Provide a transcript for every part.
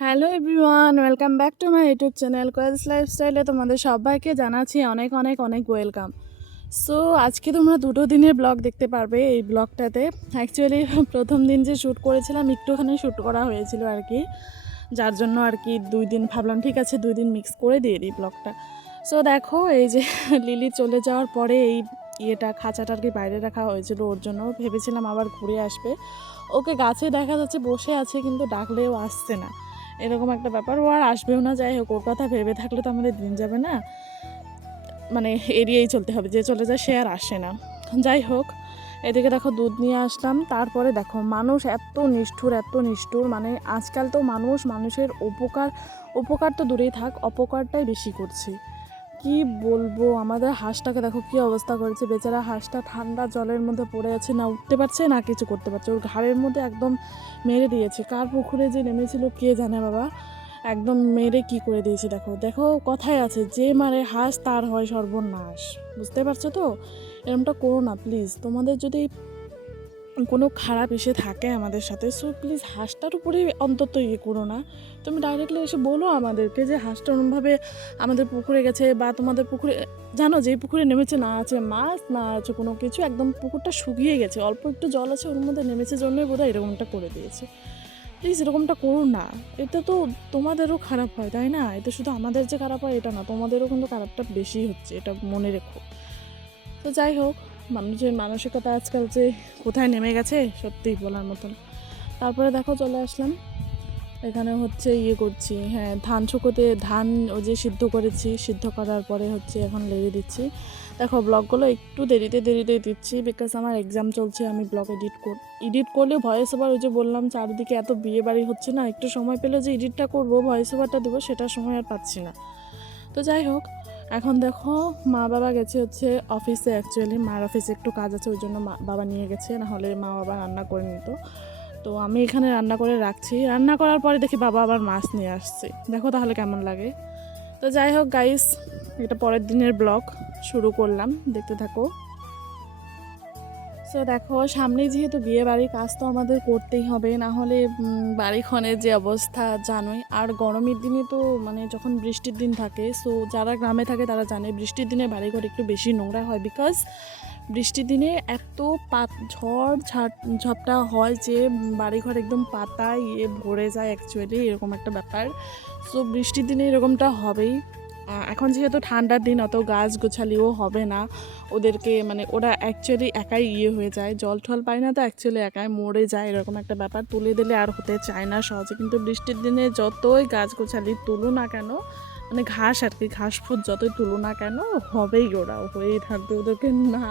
Hello everyone, welcome back to my YouTube channel Koel's লাইফস্টাইলে তোমাদের সবাইকে জানাচ্ছি অনেক অনেক অনেক ওয়েলকাম। সো আজকে তোমরা দুটো দিনের ব্লগ দেখতে পারবে এই ব্লগটাতে। অ্যাকচুয়ালি প্রথম দিন যে শ্যুট করেছিলাম একটুখানি শ্যুট করা হয়েছিল আর কি, যার জন্য আর কি 2 দিন ভাবলাম ঠিক আছে 2 দিন মিক্স করে দিয়ে দিই ব্লগটা। সো দেখো এই যে লিলি চলে যাওয়ার পরে এই খাঁচাটা আর কি বাইরে রাখা হয়েছিল ওর জন্য, ভেবেছিলাম আবার ঘুরে আসবে। ওকে গাছে দেখা যাচ্ছে বসে আছে কিন্তু ডাকলেও আসছে না, এরকম একটা ব্যাপার। ও আর আসবেও না, যাই হোক ওর কথা ভেবে থাকলে তো আমাদের দিন যাবে না, মানে এড়িয়েই চলতে হবে, যে চলে যায় সে আর আসে না। যাই হোক এদিকে দেখো দুধ নিয়ে আসলাম। তারপরে দেখো মানুষ এত নিষ্ঠুর এত নিষ্ঠুর, মানে আজকাল তো মানুষের উপকার তো দূরেই থাক, অপকারটাই বেশি করছে। কি বলবো, আমাদের হাঁসটাকে দেখো কি অবস্থা করেছে, বেচারা হাঁসটা ঠান্ডা জলের মধ্যে পড়ে আছে, না উঠতে পারছে না কিছু করতে পারছে, ওর ঘাড়ের মধ্যে একদম মেরে দিয়েছে। কার পুকুরে যে নেমেছিল কে জানে বাবা, একদম মেরে কি করে দিয়েছি। দেখো দেখো কথায় আছে যে মারে হাঁস তার হয় সর্বনাশ, বুঝতে পারছো তো? এরকমটা করো না প্লিজ, তোমাদের যদি কোনো খারাপ এসে থাকে আমাদের সাথে, সো প্লিজ হাঁসটার উপরে অন্তত করো না। তুমি ডাইরেক্টলি এসে বলো আমাদেরকে যে হাঁসটা ওরমভাবে আমাদের পুকুরে গেছে, বা তোমাদের পুকুরে জানো যে পুকুরে নেমেছে, না আছে মাছ না আছে কোনো কিছু, একদম পুকুরটা শুকিয়ে গেছে, অল্প একটু জল আছে ওর মধ্যে নেমেছে জন্যই বোধহয় এরকমটা করে দিয়েছে। প্লিজ এরকমটা করো না, এটা তো তোমাদেরও খারাপ হয় তাই না? এটা শুধু আমাদের যে খারাপ হয় এটা না, তোমাদেরও কিন্তু খারাপটা বেশি হচ্ছে, এটা মনে রেখো। তো যাই হোক, মানুষের মানসিকতা আজকাল যে কোথায় নেমে গেছে সত্যিই বলার মতন। তারপরে দেখো চলে আসলাম এখানে, হচ্ছে করছি, হ্যাঁ ধান শুকোতে, ধান ও যে সিদ্ধ করেছি, সিদ্ধ করার পরে হচ্ছে এখন লেগে দিচ্ছি। দেখো ব্লগগুলো একটু দেরিতে দেরিতে দিচ্ছি, বিকজ আমার এক্সাম চলছে, আমি ব্লগ এডিট করলে ভয়েস ওভার, ওই যে বললাম চারিদিকে এত বিয়ে বাড়ি হচ্ছে না, একটু সময় পেলে যে এডিটটা করবো ভয়েস ওভারটা দেবো সেটা সময় আর পাচ্ছি না। তো যাই হোক এখন দেখো মা বাবা গেছে হচ্ছে অফিসে, অ্যাকচুয়ালি মার অফিসে একটু কাজ আছে ওই জন্য বাবা নিয়ে গেছে, নাহলে মা বাবা রান্না করে নিত। তো আমি এখানে রান্না করে রাখছি, রান্না করার পরে দেখি বাবা আবার মাছ নিয়ে আসছে, দেখো তাহলে কেমন লাগে। তো যাই হোক গাইস, এটা পরের দিনের ব্লগ শুরু করলাম, দেখতে থাকো। সো দেখো সামনে যেহেতু বিয়ে বাড়ির কাজ তো আমাদের করতেই হবে, না হলে বাড়িক্ষণের যে অবস্থা জানোই। আর গরমের দিনে তো মানে যখন বৃষ্টির দিন থাকে, সো যারা গ্রামে থাকে তারা জানে বৃষ্টির দিনে বাড়িঘর একটু বেশি নোংরা হয়, বিকজ বৃষ্টির দিনে এত ঝড়টা হয় যে বাড়িঘর একদম পাতা ভরে যায়, অ্যাকচুয়ালি এরকম একটা ব্যাপার। সো বৃষ্টির দিনে এরকমটা হবেই। এখন যেহেতু ঠান্ডার দিন অত গাছ গোছালিও হবে না, ওদেরকে মানে ওরা অ্যাকচুয়ালি একাই হয়ে যায়, জল ঠল পায় না তো অ্যাকচুয়ালি একাই মরে যায়, এরকম একটা ব্যাপার। তুলে দিলে আর হতে চায় না সহজে, কিন্তু বৃষ্টির দিনে যতই গাছ গোছালি তুলো না কেন, মানে ঘাস আর কি, ঘাস ফুট যতই তুলো না কেন হবেই, ওরা হয়েই থাকবে, ওদেরকে না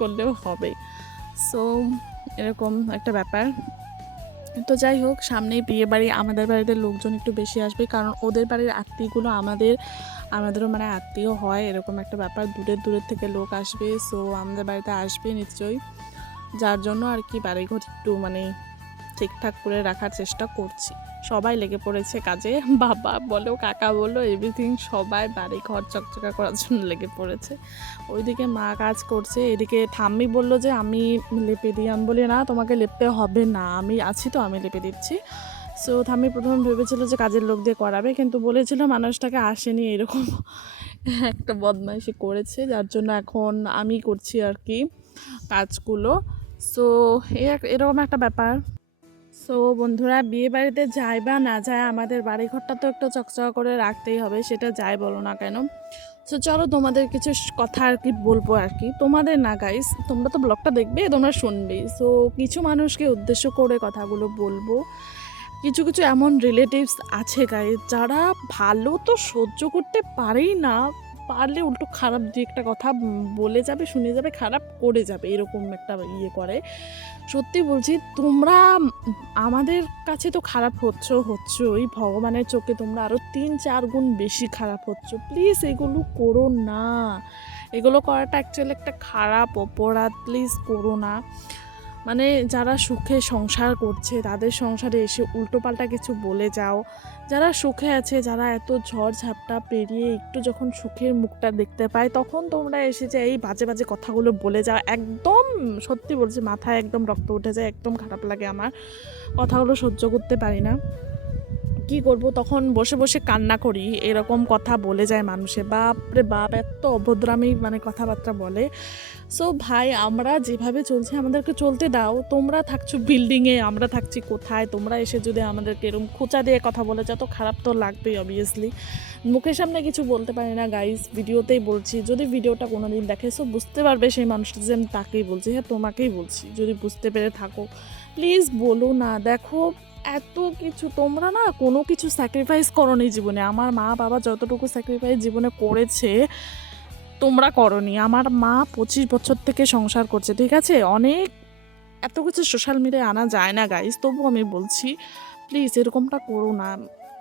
করলেও হবেই। সো এরকম একটা ব্যাপার। তো যাই হোক সামনেই বিয়ে বাড়ি, আমাদের বাড়িতে লোকজন একটু বেশি আসবে, কারণ ওদের বাড়ির আত্মীয়গুলো আমাদেরও মানে আত্মীয় হয়, এরকম একটা ব্যাপার, দূরের থেকে লোক আসবে। সো আমাদের বাড়িতে আসবে নিশ্চয়ই, যার জন্য আর কি বাড়িঘর একটু মানে ঠিকঠাক করে রাখার চেষ্টা করছি। সবাই লেগে পড়েছে কাজে, বাবা বলো কাকা বলো এভরিথিং, সবাই বাড়ি ঘর চকচকা করার জন্য লেগে পড়েছে। ওইদিকে মা কাজ করছে, এদিকে ঠাম্মি বললো যে আমি লেপে দিই, আমি বলি না তোমাকে লেপতে হবে না, আমি আছি তো আমি লেপে দিচ্ছি। সো ঠাম্মি প্রথমে ভেবেছিল যে কাজের লোক দিয়ে করাবে, কিন্তু বলেছিল মানুষটাকে আসেনি, এরকম একটা বদমাইশি করেছে, যার জন্য এখন আমি করছি আর কি কাজগুলো। সো এরকম একটা ব্যাপার। সো বন্ধুরা, বিয়ে বাড়িতে যাই বা না যায় আমাদের বাড়িঘরটা তো একটু চকচকা করে রাখতেই হবে, সেটা যাই বলো না কেন। সো চলো তোমাদের কিছু কথা আর কি বলবো আর কি, তোমাদের না গাইস, তোমরা তো ব্লগটা দেখবে তোমরা শুনবেই, সো কিছু মানুষকে উদ্দেশ্য করে কথাগুলো বলবো। কিছু কিছু এমন রিলেটিভস আছে গাইস, যারা ভালো তো সহ্য করতে পারেই না, পারলে উল্টো খারাপ যে একটা কথা বলে যাবে, শুনে যাবে, খারাপ করে যাবে, এরকম একটা করে। সত্যি বলছি, তোমরা আমাদের কাছে তো খারাপ হচ্ছ ওই ভগবানের চোখে তোমরা আরও 3-4 গুণ বেশি খারাপ হচ্ছ। প্লিজ এগুলো করো না, এগুলো করাটা অ্যাকচুয়ালি একটা খারাপ অপরাধ, প্লিজ করো না। মানে যারা সুখে সংসার করছে তাদের সংসারে এসে উল্টোপাল্টা কিছু বলে যাও, যারা সুখে আছে, যারা এত ঝড় ঝাপটা পেরিয়ে একটু যখন সুখের মুখটা দেখতে পায় তখন তোমরা এসে যে এই বাজে বাজে কথাগুলো বলে যাও, একদম সত্যি বলছি মাথায় একদম রক্ত উঠে যায়, একদম খারাপ লাগে আমার, কথাগুলো সহ্য করতে পারি না। কি করব, তখন বসে বসে কান্না করি, এরকম কথা বলে যায় মানুষে, বাপ রে বাপ এত অভদ্রামি মানে কথাবার্তা বলে। সো ভাই আমরা যেভাবে চলছি আমাদেরকে চলতে দাও, তোমরা থাকছো বিল্ডিংয়ে, আমরা থাকছি কোথায়, তোমরা এসে যদি আমাদেরকে এরকম খোঁচা দিয়ে কথা বলে যা তো খারাপ তো লাগবেই অবভিয়াসলি। মুখের সামনে কিছু বলতে পারি না গাইস, ভিডিওতেই বলছি, যদি ভিডিওটা কোনো দিন দেখে সো বুঝতে পারবে সেই মানুষটা যে আমি তাকেই বলছি, হ্যাঁ তোমাকেই বলছি, যদি বুঝতে পেরে থাকো প্লিজ বলো না। দেখো এত কিছু তোমরা না কোনো কিছু স্যাক্রিফাইস করোনি জীবনে, আমার মা বাবা যতটুকু স্যাক্রিফাইস জীবনে করেছে তোমরা করনি। আমার মা 25 বছর থেকে সংসার করছে, ঠিক আছে, অনেক এত কিছু সোশ্যাল মিডিয়ায় আনা যায় না গাইস, তবু আমি বলছি প্লিজ এরকমটা করো না।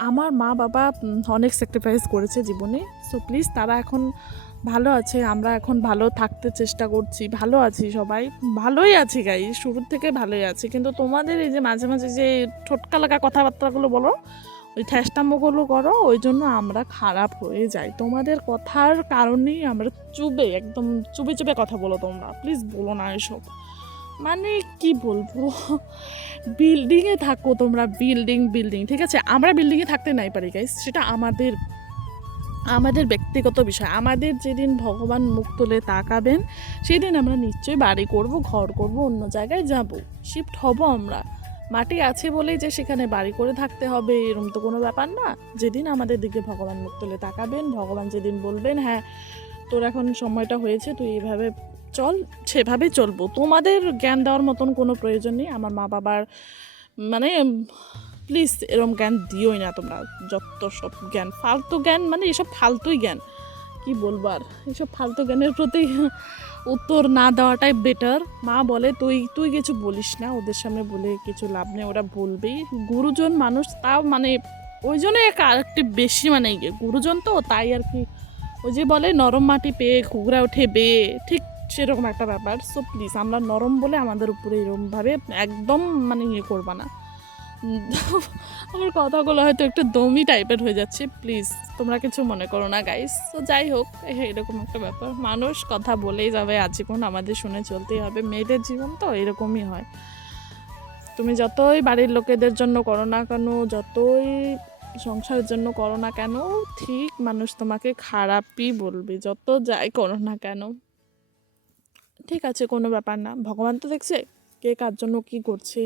আমার মা বাবা অনেক স্যাক্রিফাইস করেছে জীবনে, সো প্লিজ তারা এখন ভালো আছে, আমরা এখন ভালো থাকতে চেষ্টা করছি, ভালো আছি, সবাই ভালোই আছি গাইস, শুরুর থেকে ভালোই আছি। কিন্তু তোমাদের এই যে মাঝে মাঝে যে ঠোটকা লাগা কথাবার্তাগুলো বলো, ওই ঠ্যাসটাম্বগুলো করো, ওই জন্য আমরা খারাপ হয়ে যাই। তোমাদের কথার কারণেই আমরা চুবে একদম চুবে চুবে কথা বলো, তোমরা প্লিজ বলো না এসব। মানে কি বলবো, বিল্ডিংয়ে থাকো তোমরা, বিল্ডিং বিল্ডিং, ঠিক আছে, আমরা বিল্ডিংয়ে থাকতে নাই পারি গাইস, সেটা আমাদের আমাদের ব্যক্তিগত বিষয়। আমাদের যেদিন ভগবান মুখ তুলে তাকাবেন সেদিন আমরা নিশ্চয়ই বাড়ি করব, ঘর করব, অন্য জায়গায় যাব, শিফট হব। আমরা মাটি আছে বলেই যে সেখানে বাড়ি করে থাকতে হবে এরকম তো কোনো ব্যাপার না। যেদিন আমাদের দিকে ভগবান মুখ তুলে তাকাবেন, ভগবান যেদিন বলবেন হ্যাঁ তোর এখন সময়টা হয়েছে, তুই এইভাবে চল, সেভাবেই চলবো। তোমাদের জ্ঞান দেওয়ার মতন কোনো প্রয়োজন নেই। আমার মা বাবার মানে প্লিজ এরম জ্ঞান দিওই না তোমরা, যত সব জ্ঞান ফালতু জ্ঞান, মানে এসব ফালতুই জ্ঞান, কি বলবো আর, এইসব ফালতু জ্ঞানের প্রতি উত্তর না দেওয়াটাই বেটার। মা বলে তুই তুই কিছু বলিস না, ওদের সামনে বলে কিছু লাভ নেই, ওরা বলবেই, গুরুজন মানুষ তাও মানে ওই জন্য আরেকটু বেশি মানে গুরুজন তো তাই আর কি, ওই যে বলে নরম মাটি পেয়ে ঘুগরা ওঠে বেয়ে, ঠিক সেরকম একটা ব্যাপার। সো প্লিজ আমরা নরম বলে আমাদের উপরে এরকমভাবে একদম মানে ইয়ে করবা না। আমার কথাগুলো হয়তো একটু দমই টাইপের হয়ে যাচ্ছে, প্লিজ তোমরা কিছু মনে করো না গাইস। তো যাই হোক, এরকম একটা ব্যাপার, মানুষ কথা বলেই যাবে আজীবন, আমাদের শুনে চলতেই হবে, মেয়েদের জীবন তো এরকমই হয়। তুমি যতই বাড়ির লোকেদের জন্য করো না কেন, যতই সংসারের জন্য করো না কেন, ঠিক মানুষ তোমাকে খারাপই বলবে, যত যাই করো না কেন, ঠিক আছে, কোনো ব্যাপার না। ভগবান তো দেখছে কে কার জন্য কী করছে,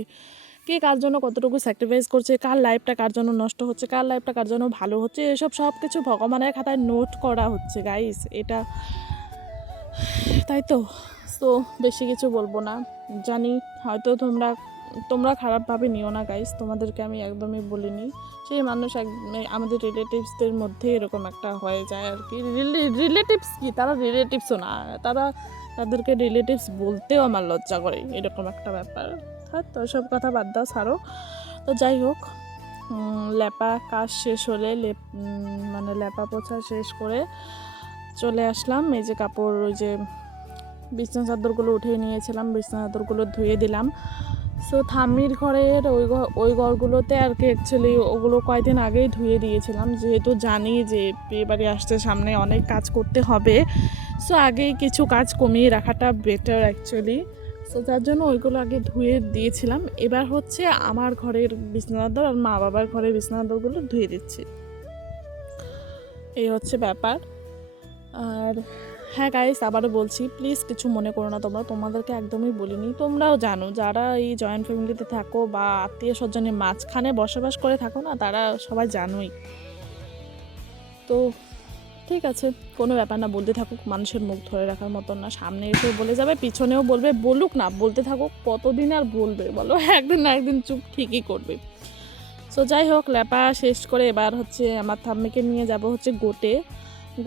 কে কার জন্য কতটুকু স্যাক্রিফাইস করছে, কার লাইফটা কার জন্য নষ্ট হচ্ছে, কার লাইফটা কার জন্য ভালো হচ্ছে, এসব সব কিছু ভগবানের খাতায় নোট করা হচ্ছে গাইস, এটা তাই তো। তো বেশি কিছু বলবো না, জানি হয়তো তোমরা খারাপভাবে নিও না গাইস, তোমাদেরকে আমি একদমই বলিনি। সেই মানুষ আমাদের রিলেটিভসদের মধ্যে এরকম একটা হয়ে যায় আর কি, রিলেটিভস কি, তারা রিলেটিভসও না, তাদেরকে রিলেটিভস বলতেও আমার লজ্জা করে, এরকম একটা ব্যাপার। তো সব কথা বাদ দাও, ছাড়ো। তো যাই হোক, লেপা কাজ শেষ হলে মানে লেপা পোছা শেষ করে চলে আসলাম। এই যে কাপড়, ওই যে বিছনা চাদরগুলো উঠিয়ে নিয়েছিলাম, বিছনা চাদরগুলো ধুয়ে দিলাম। সো থাম্মির ঘরের ওই ঘরগুলোতে আর কি অ্যাকচুয়ালি ওগুলো কয়েকদিন আগেই ধুয়ে দিয়েছিলাম, যেহেতু জানি যে বিয়ে বাড়ি আসতে সামনে অনেক কাজ করতে হবে, সো আগেই কিছু কাজ কমিয়ে রাখাটা বেটার অ্যাকচুয়ালি। সো যার জন্য ওইগুলো আগে ধুয়ে দিয়েছিলাম। এবার হচ্ছে আমার ঘরের বিছনা চাদর আর মা বাবার ঘরের বিছনা চাদরগুলো ধুয়ে দিচ্ছি, এই হচ্ছে ব্যাপার। আর হ্যাঁ গাইস, আবারও বলছি প্লিজ কিছু মনে করো না তোমরা, তোমাদেরকে একদমই বলিনি, তোমরাও জানো যারা এই জয়েন্ট ফ্যামিলিতে থাকো বা আত্মীয় স্বজনের মাঝখানে বসবাস করে থাকো না, তারা সবাই জানোই। তো ঠিক আছে, কোনো ব্যাপার না, বলতে থাকুক, মানুষের মুখ ধরে রাখার মতন না, সামনে এসেও বলে যাবে, পিছনেও বলবে, বলুক না, বলতে থাকুক, কতদিন আর বলবে বলো, একদিন না একদিন চুপ ঠিকই করবে। সো যাই হোক, লেপা শেষ করে এবার হচ্ছে আমার ঠাম্মিকে নিয়ে যাব হচ্ছে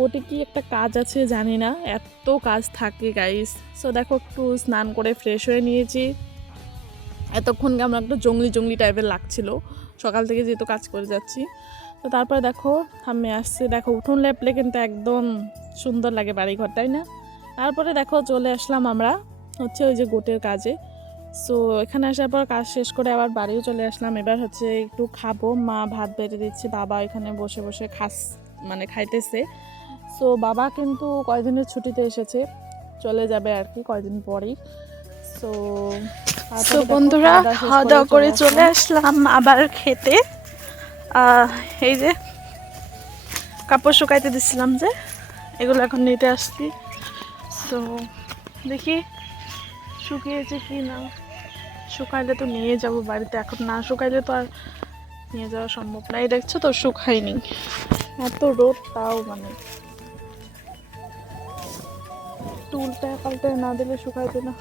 গোটে কি একটা কাজ আছে জানি না, এত কাজ থাকে গাইস। সো দেখো একটু স্নান করে ফ্রেশ হয়ে নিয়েছি, এতক্ষণকে আমরা একটু জঙ্গলি টাইপের লাগছিল সকাল থেকে যেহেতু কাজ করে যাচ্ছি। তো তারপরে দেখো ঠাম্মি আসছে, দেখো উঠোন লেপলে কিন্তু একদম সুন্দর লাগে বাড়িঘর, তাই না? তারপরে দেখো চলে আসলাম আমরা হচ্ছে ওই যে গোটের কাজে। সো এখানে আসার পর কাজ শেষ করে আবার বাড়িও চলে আসলাম। এবার হচ্ছে একটু খাবো, মা ভাত বেড়ে দিচ্ছে, বাবা এখানে বসে বসে খাইতেছে। সো বাবা কিন্তু কয়দিনের ছুটিতে এসেছে, চলে যাবে আর কি কয়দিন পরেই। সো বন্ধুরা খাওয়া দাওয়া করে চলে আসলাম আবার খেতে। এই যে কাপড় শুকাইতে দিচ্ছিলাম, যে এগুলো এখন নিতে আসছি। তো দেখি শুকিয়েছে কি না, শুকাইলে তো নিয়ে যাব বাড়িতে, এখন না শুকাইলে তো আর নিয়ে যাওয়া সম্ভব না। এই দেখছো তো শুকায়নি, এত রোদ, তাও মানে টুলটা পাল্টে না দিলে শুকাইবে না।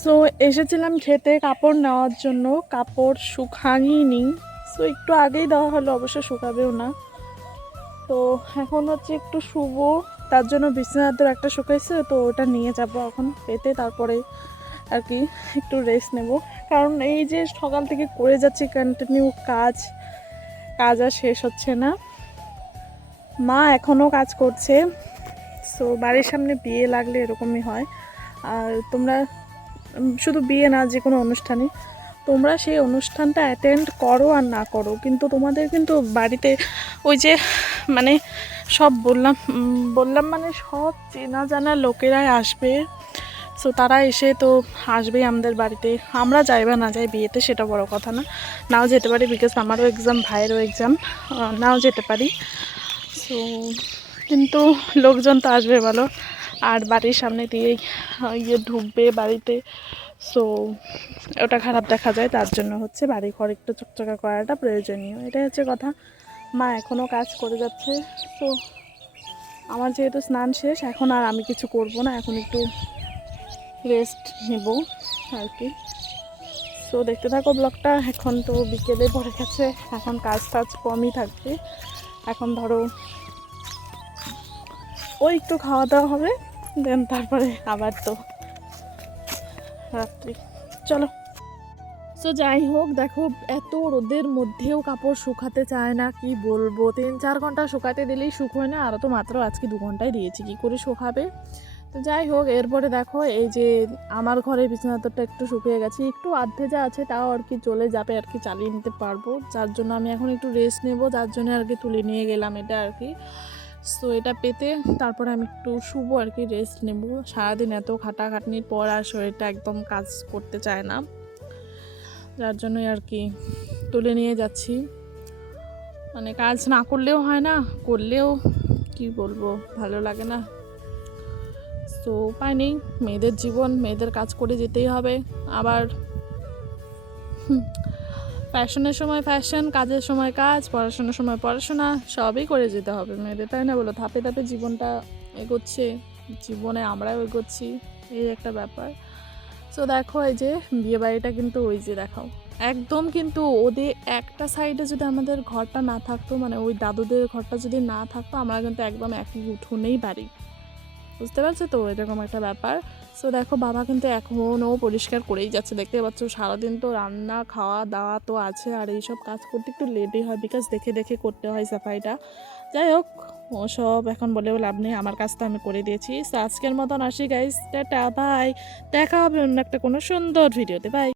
সো এসেছিলাম খেতে কাপড় নেওয়ার জন্য, কাপড় শুকাইনি। সো একটু আগেই দেওয়া হলো, অবশ্য শুকাবেও না। তো এখন হচ্ছে একটু শুভ, তার জন্য বিছানার একটা শুকাইছে, তো ওটা নিয়ে যাব এখন পেতে, তারপরে আর কি একটু রেস্ট নেব। কারণ এই যে সকাল থেকে করে যাচ্ছি কন্টিনিউ কাজ আর শেষ হচ্ছে না। মা এখনও কাজ করছে। সো বাড়ির সামনে বিয়ে লাগলে এরকমই হয়। আর তোমরা শুধু বিয়ে না, যে কোনো অনুষ্ঠানে তোমরা সেই অনুষ্ঠানটা অ্যাটেন্ড করো আর না করো, কিন্তু তোমাদের কিন্তু বাড়িতে ওই যে মানে সব বললাম মানে সব চেনা জানা লোকেরাই আসবে। সো তারা এসে তো আসবেই আমাদের বাড়িতে। আমরা যাই বা না যাই বিয়েতে সেটা বড় কথা না, নাও যেতে পারি, বিকজ আমারও এক্সাম, ভাইয়েরও এক্সাম, নাও যেতে পারি। সো কিন্তু লোকজন তো আসবে বলো, আর বাড়ির সামনে দিয়েই ঢুকবে বাড়িতে। সো ওটা খারাপ দেখা যায়, তার জন্য হচ্ছে বাড়ি ঘর একটু চকচকা করাটা প্রয়োজনীয়, এটাই হচ্ছে কথা। মা এখনও কাজ করে যাচ্ছে। তো আমার যেহেতু স্নান শেষ, এখন আর আমি কিছু করব না, এখন একটু রেস্ট নেব আর কি। সো দেখতে থাকো ব্লগটা। এখন তো বিকেলে পড়ে গেছে, এখন কাজ টাজ কমই থাকবে। এখন ধরো ওই একটু খাওয়া দাওয়া হবে, দেন তারপরে আবার তো রাত্রি। চলো। সো যাই হোক, দেখো এত রোদের মধ্যেও কাপড় শুকাতে চায় না, কি বলবো, 3-4 ঘন্টা শুকাতে দিলেই শুকোয় না, আরও তো মাত্র আজকে 2 ঘন্টায় দিয়েছি, কী করে শুকাবে। তো যাই হোক, এরপরে দেখো এই যে আমার ঘরে বিছানাটা একটু শুকিয়ে গেছে, একটু আধভেজা আছে, তাও আর কি চলে যাবে আর কি, চালিয়ে নিতে পারবো। যার জন্য আমি এখন একটু রেস্ট নেব, যার জন্য আর কি তুলে নিয়ে গেলাম এটা আর কি। সো এটা পেতে তারপরে আমি একটু শুভ আর কি, রেস্ট নেব। সারাদিন এত খাটাখাটনির পর আর শরীরটা একদম কাজ করতে চায় না, যার জন্যই আর কি তুলে নিয়ে যাচ্ছি। মানে কাজ না করলেও হয় না, করলেও কি বলবো ভালো লাগে না। তো উপায় নেই, মেয়েদের জীবন, মেয়েদের কাজ করে যেতেই হবে। আবার ফ্যাশনের সময় ফ্যাশন, কাজের সময় কাজ, পড়াশোনার সময় পড়াশোনা, সবই করে যেতে হবে মেয়েদের, তাই না বলো? ধাপে ধাপে জীবনটা এগোচ্ছে, জীবনে আমরাও এগোচ্ছি, এই একটা ব্যাপার। সো দেখো এই যে বিয়েবাড়িটা কিন্তু ওই যে দেখাও একদম, কিন্তু ওদের একটা সাইডে যদি আমাদের ঘরটা না থাকতো, মানে ওই দাদুদের ঘরটা যদি না থাকতো, আমরা কিন্তু একদম একই উঠোনেই বাড়ি, বুঝতে পারছো তো, এরকম একটা ব্যাপার। সো দেখো বাবা কিন্তু এখনও পরিষ্কার করেই যাচ্ছে, দেখতে পাচ্ছ। সারাদিন তো রান্না খাওয়া দাওয়া তো আছে, আর এইসব কাজ করতে একটু লেটই হয়, বিকজ দেখে দেখে করতে হয় সাফাইটা। যাই হোক, ওসব এখন বলেও লাভ নেই, আমার কাজটা আমি করে দিয়েছি। সো আজকের মতন আসি গাইস, টাটা বাই, দেখা হবে অন্য একটা কোনো সুন্দর ভিডিওতে, বাই।